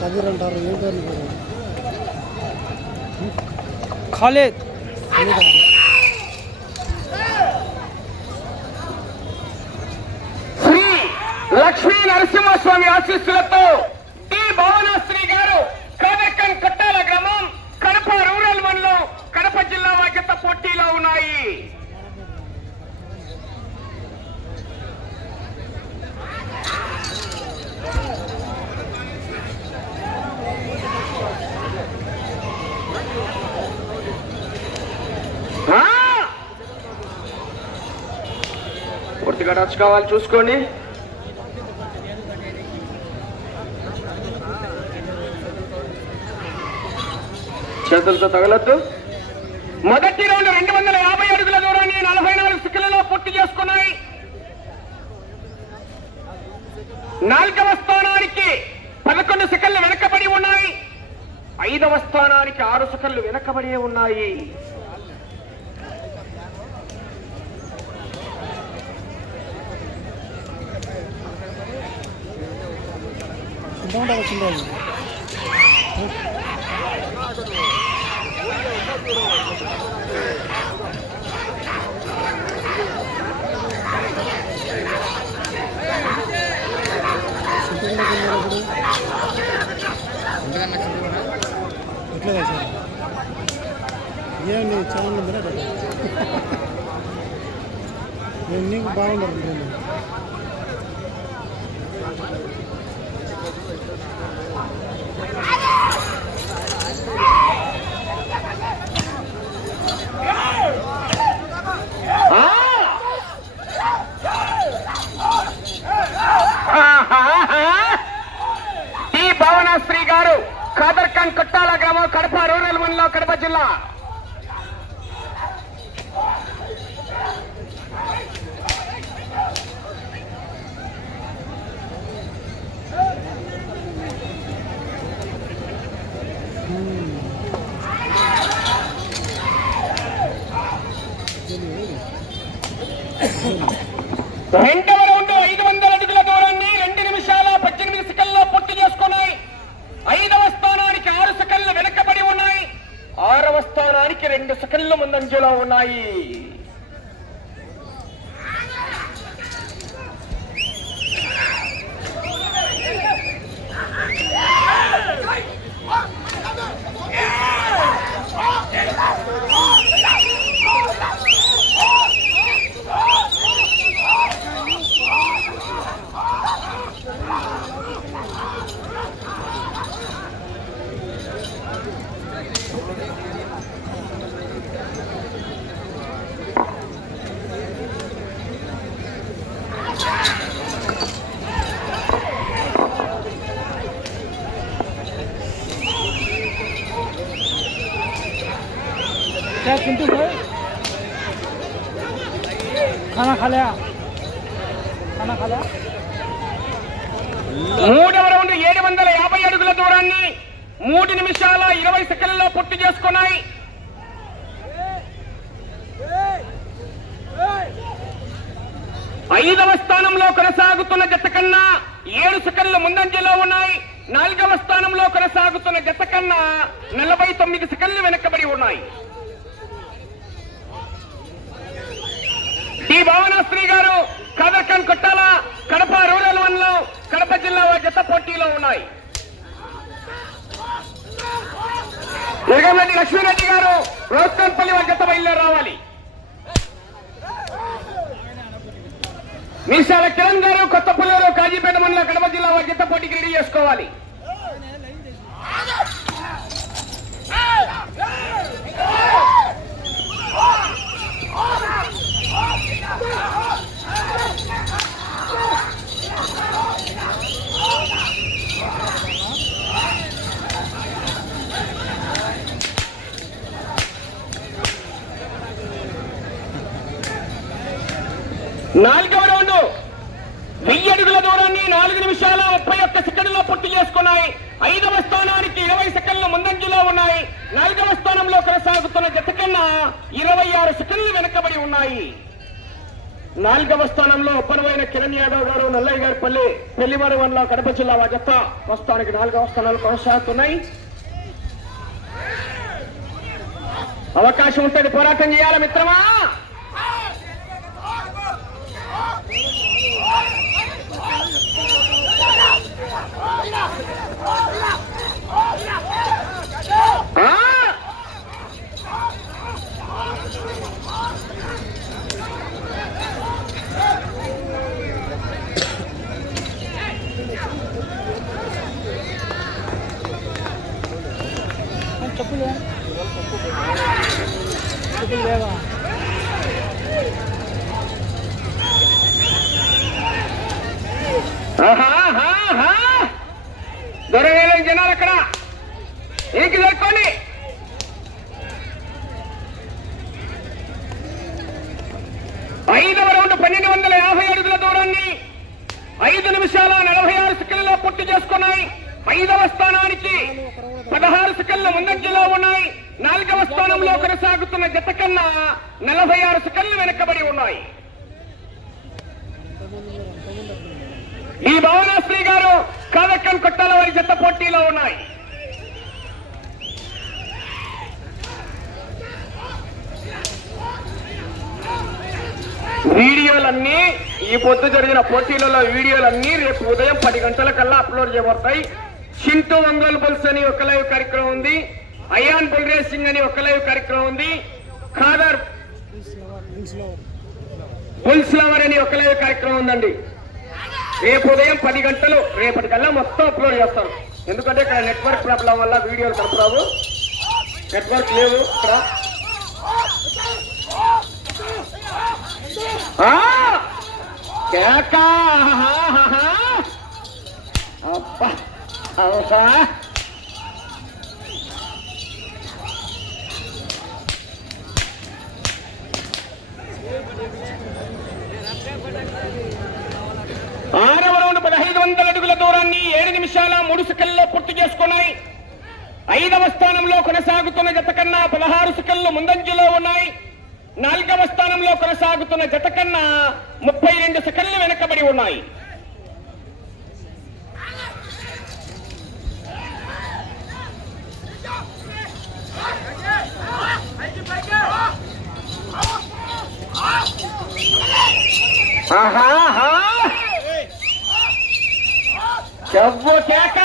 కబీర్ అంటారు. ఏం పేరు ఖాళీద్. శ్రీ లక్ష్మీ నరసింహస్వామి ఆశీస్సులతో డి భువనేశ్వరి గారు కాదక్కన్ కట్టాల గ్రామం కడప రూరల్ మండలం కడప జిల్లా వాక్యత పోటీలో ఉన్నాయి. పూర్తిగా టచ్ కావాలి చూసుకోండి. చేతులతో తగలద్దు. మొదటి రౌండ్ 250 అడుగుల దూరాన్ని 44 సెకండ్లలో పూర్తి చేసుకున్నాయి. 4వ స్థానానికి 11 సెకండ్లు వెనకబడి ఉన్నాయి. 5వ స్థానానికి 6 సెకండ్లు వెనకబడి ఉన్నాయి. ఎట్లా సార్ ఏమి ఛానల్ ఉందిరా నీకు బాగుండదు. డి భువనేశ్వరి గారు కాదర్ఖాన్ కట్టాల గ్రామం కడప రూరల్ మండలం కడప జిల్లా. రెండవ రౌండ్ 500 అడుగుల దూరాన్ని 2 నిమిషాల 18 సెకండ్లలో పూర్తి చేసుకున్నాయి. 5వ స్థానానికి 6 సెకండ్లు వెనకబడి ఉన్నాయి. 6వ స్థానానికి 2 సెకండ్లు ముందంజలో ఉన్నాయి. खाना खा लिया. మూడవ రౌండ్ 750 అడుగుల దూరాన్ని 3 నిమిషాల 20 సెకండ్లలో పూర్తి చేసుకున్నాయి. 5వ స్థానంలో కొనసాగుతున్న జత కన్నా 7 సెకండ్లు ముందంజలో ఉన్నాయి. 4వ స్థానంలో కొనసాగుతున్న జత కన్నా 49 సెకండ్లు వెనకబడి ఉన్నాయి. డి భువనేశ్వరి గారు కాదర్ఖాన్ కొట్టాల కడప రూరల్ మండలం కడప జిల్లా జత పోటీలో ఉన్నాయి. ఎగమరెడ్డి లక్ష్మీరెడ్డి గారు రోస్కన్పల్లి వారి జత బయలుదేరి రావాలి. మీసాల కిరణ్ గారు కొత్తపల్లిలో కాజీపేట మండలం కడప జిల్లా వారి జత పోటీకి రెడీ చేసుకోవాలి. నాలుగవ రౌండ్ 1000 అడుగుల దూరాన్ని 4 నిమిషాల 31 సెకండ్లలో పూర్తి చేసుకున్నాయి. 5వ స్థానానికి 20 సెకండ్లు ముందంజలో ఉన్నాయి. 4వ స్థానంలో కొనసాగుతున్న జత కన్నా 26 సెకండ్లు వెనకబడి ఉన్నాయి. 4వ స్థానంలో ఒప్పనమైన కిరణ్ యాదవ్ గారు నల్లయ్య గారి పల్లి పెళ్లివారి వన్లో కడప జిల్లా జత ప్రస్తుతానికి 4వ స్థానాలు కొనసాగుతున్నాయి. అవకాశం ఉంటుంది, పోరాటం చేయాలి మిత్రమా. చెప్పులు లేవా? దొరవేలేని జనాలు అక్కడ ఏకి దొరకండి. ఐదవ రౌండ్ 1250 అడుగుల దూరాన్ని 5 నిమిషాల 46 సెకండ్లలో పూర్తి చేసుకున్నాయి. 5వ స్థానానికి 16 సెకండ్ల ముందంజలో ఉన్నాయి. 4వ స్థానంలో కొనసాగుతున్న జత కన్నా 46 సెకండ్లు వెనకబడి ఉన్నాయి. ఈ భువనేశ్వరి గారు కాదక్కన్ కొట్టాల వారి జత పోటీలో ఉన్నాయి. వీడియోలన్నీ ఈ పొద్దు జరిగిన పోటీలలో వీడియోలన్నీ రేపు ఉదయం 10 గంటల కల్లా అప్లోడ్ చేయబడతాయి. చింటూ ఒంగోలు బుల్స్ అని ఒక లైవ్ కార్యక్రమం ఉంది, అయాన్ బుల్ రేసింగ్ అని ఒక లైవ్ కార్యక్రమం ఉంది, ఖాదర్ బుల్స్ లవర్ అని ఒక లైవ్ కార్యక్రమం ఉందండి. రేపు ఉదయం 10 గంటలు రేపటికల్లా మొత్తం అప్లోడ్ చేస్తాను. ఎందుకంటే ఇక్కడ నెట్వర్క్ ప్రాబ్లం వల్ల వీడియోలు కనపరావు, నెట్వర్క్ లేవు ఇక్కడ. అబ్బా 6వ రౌండ్ 1500 అడుగుల దూరాన్ని 7 నిమిషాల 3 సెకండ్లలో పూర్తి చేసుకున్నాయి. 5వ స్థానంలో కొనసాగుతున్న జత కన్నా 16 సెకండ్లు ముందంజలో ఉన్నాయి. 4వ స్థానంలో కొనసాగుతున్న జత కన్నా 32 సెకండ్లు వెనకబడి ఉన్నాయి. చెవ్వు కేక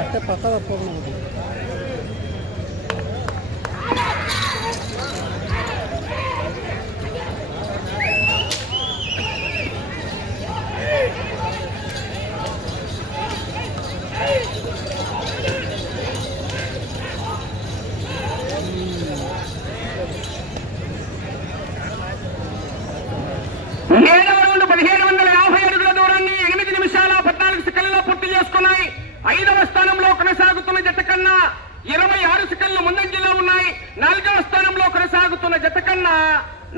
అట్టే పక్క తప్పకుండా 7వ రౌండ్ 1750 అడుగుల దూరాన్ని 8 నిమిషాల 14 సెకండ్లలో పూర్తి చేసుకున్నాయి. 5వ స్థానంలో కొనసాగుతున్న జత కన్నా 26 సెకండ్లు ముందంజలో ఉన్నాయి. 4వ స్థానంలో కొనసాగుతున్న జత కన్నా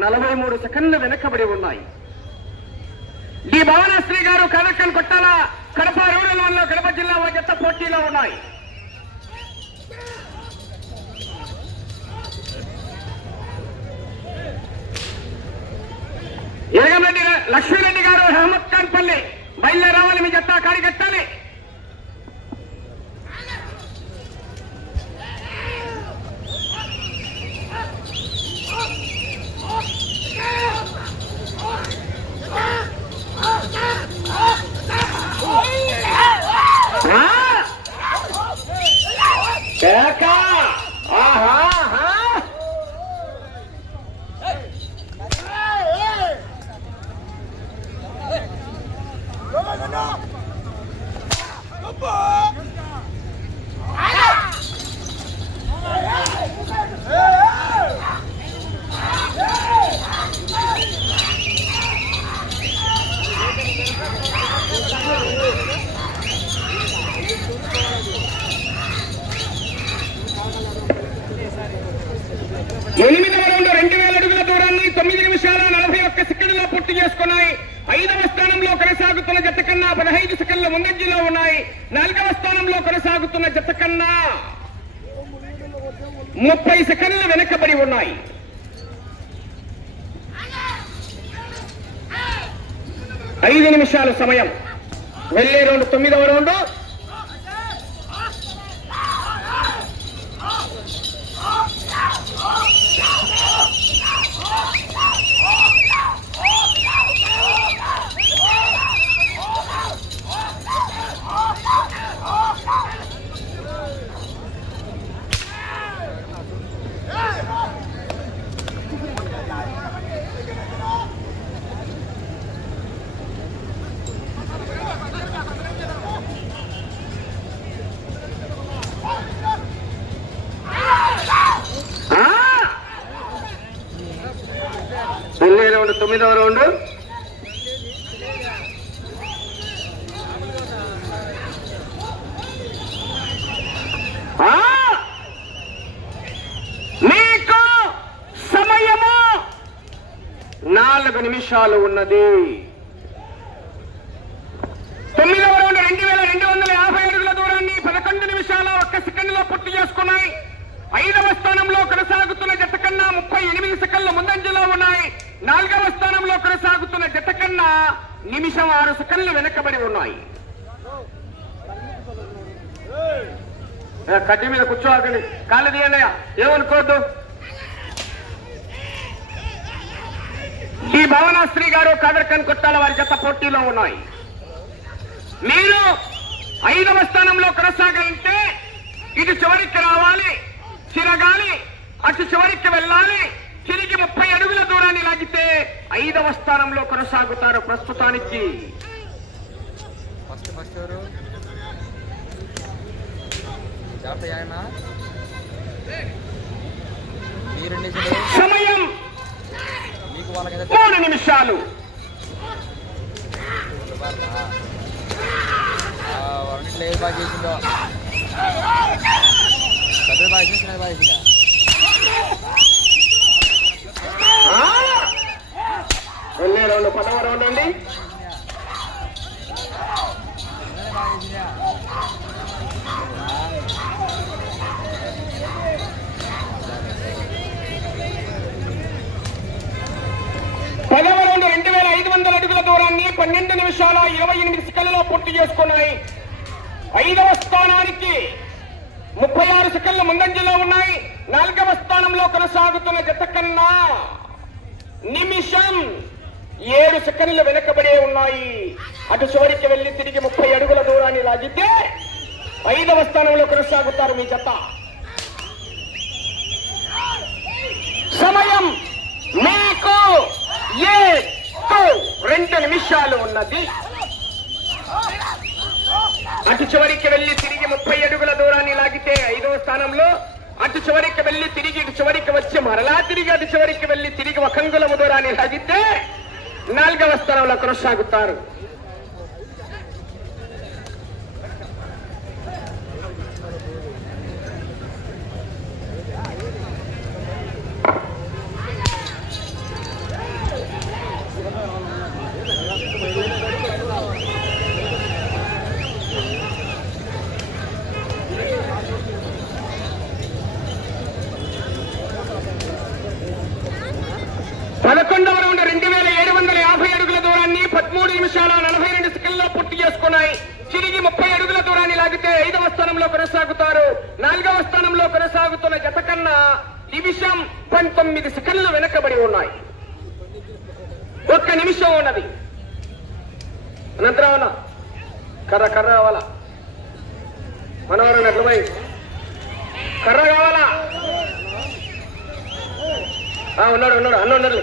43 సెకండ్లు వెనకబడి ఉన్నాయి. డి భువనేశ్వరి గారు కాదక్కన్ కొట్టాల కడప రూరల్ వన్లో కడప జిల్లా జత పోటీలో ఉన్నాయి. ఎరగంరెడ్డి లక్ష్మీరెడ్డి గారు అహ్మద్ ఖాన్ పల్లి బయలుదేరి రావాలి, మీ జత కాడిగట్టాలి. ఎనిమిదవ రౌండ్ 2000 అడుగుల దూరాన్ని 9 నిమిషాల 41 సెకండ్లలో పూర్తి చేసుకున్నాయి. 5వ స్థానంలో కొనసాగుతున్న జత కన్నా 15 సెకండ్ల ముందంజలో ఉన్నాయి. 4వ స్థానంలో కొనసాగుతున్న జత కన్నా 30 సెకండ్లు వెనకబడి ఉన్నాయి. 5 నిమిషాల సమయం. వెళ్లే రౌండ్ 9వ రౌండ్. వెళ్లే రౌండ్ 9వ రౌండ్. మీకు సమయము 4 నిమిషాలు ఉన్నది. 9వ రౌండ్ 2250 అడుగుల దూరాన్ని 11 నిమిషాల 1 సెకండ్లో పూర్తి చేసుకున్నాయి. 5వ స్థానంలో కొనసాగుతున్న జత కన్నా 38 సెకండ్ల ముందంజలో ఉన్నాయి. 4వ స్థానంలో కొనసాగుతున్న జత కన్నా నిమిషం 6 సెకండ్లు వెనకబడి ఉన్నాయి. కడ్డీ మీద కూర్చోకండి, కాళ్ళు తీయండి, ఏమనుకోవద్దు. ఈ భవనాశ్రీ గారు కాదర్కన్ కొట్టాల వారి జత పోటీలో ఉన్నాయి. మీరు 5వ స్థానంలో కొనసాగాలంటే ఇటు చివరికి రావాలి, తిరగాలి, అటు చివరికి వెళ్ళాలి, తిరిగి 30 అడుగుల దూరాన్ని లాగితే 5వ స్థానంలో కొనసాగుతారు. ప్రస్తుతానికి సమయం 3 నిమిషాలు. వెళ్ళే రౌండ్ 10వ రౌండ్ అండి. పదవ రౌండ్ 2500 అడుగుల దూరాన్ని 12 నిమిషాల 28 సెకండ్లలో పూర్తి చేసుకున్నాయి. 5వ స్థానానికి 36 సెకండ్ల ముందంజలో ఉన్నాయి. 4వ స్థానంలో కొనసాగుతున్న జత కన్నా నిమిషం 7 సెకండ్లు వెనకబడే ఉన్నాయి. అటు చివరికి వెళ్లి తిరిగి 30 అడుగుల దూరాన్ని లాగితే 5వ స్థానంలో కొనసాగుతారు మీ జత. సమయం మీకు 2 నిమిషాలు ఉన్నది. అటు చివరికి వెళ్లి తిరిగి 30 అడుగుల దూరాన్ని లాగితే 5వ స్థానంలో, అటు చివరికి వెళ్లి తిరిగి ఇటు చివరికి వచ్చి మరలా తిరిగి అటు చివరికి వెళ్లి తిరిగి 1 అంగుళం దూరాన్ని లాగితే 4వ స్థానంలో కొనసాగుతారు. రౌండ్ 2750 అడుగుల దూరాన్ని 13 నిమిషాల 42 సెకండ్లో పూర్తి చేసుకున్నాయి. తిరిగి 30 అడుగుల దూరాన్ని లాగితే 5వ స్థానంలో కొనసాగుతారు. 4వ స్థానంలో కొనసాగుతున్న జత కన్నా నిమిషం 19 సెకండ్లు వెనకబడి ఉన్నాయి. 1 నిమిషం ఉన్నది. అనంతరావన కర్ర కావాలా, మనవరం ఎట్ల పోయి కర్ర కావాలా? ఉన్నాడు అన్నోళ్ళు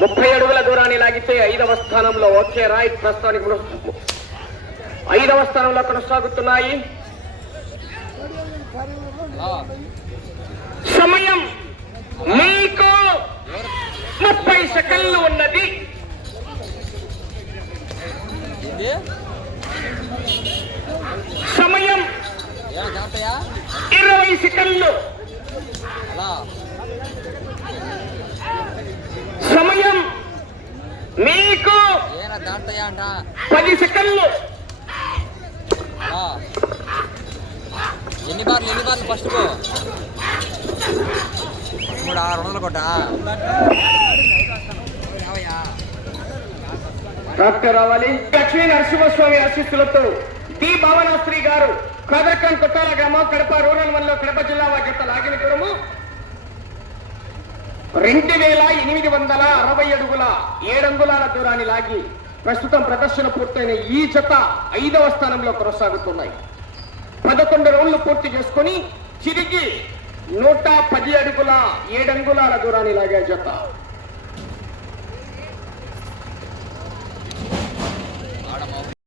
30 అడుగుల దూరాన్ని లాగితే 5వ స్థానంలో ఓకే రైట్. ప్రస్తుతానికి 5వ స్థానంలో కొనసాగుతున్నాయి. సమయం మీకు 30 సెకండ్లు ఉన్నది. సమయం 20 సెకండ్లు. సమయం 10 సెకండ్లు. ఎన్ని బార్లు ఫస్ట్ కో 300 కొట్ట డాక్టర్ రావాలి. లక్ష్మీ నరసింహస్వామి ఆశీస్సులతో డి భావనాశ్రీ గారు కదర్కం కొట్టాల గ్రామం కడప రూరల్ మండలం కడప జిల్లా వారి జత లాగిన దూరము 2860 అడుగుల 7 అంగుళాల దూరాన్ని లాగి ప్రస్తుతం ప్రదర్శన పూర్తయిన ఈ జత 5వ స్థానంలో కొనసాగుతున్నాయి. 11 రౌండ్లు పూర్తి చేసుకుని తిరిగి 110 అడుగుల 7 అంగుళాల దూరాన్ని లాగే జత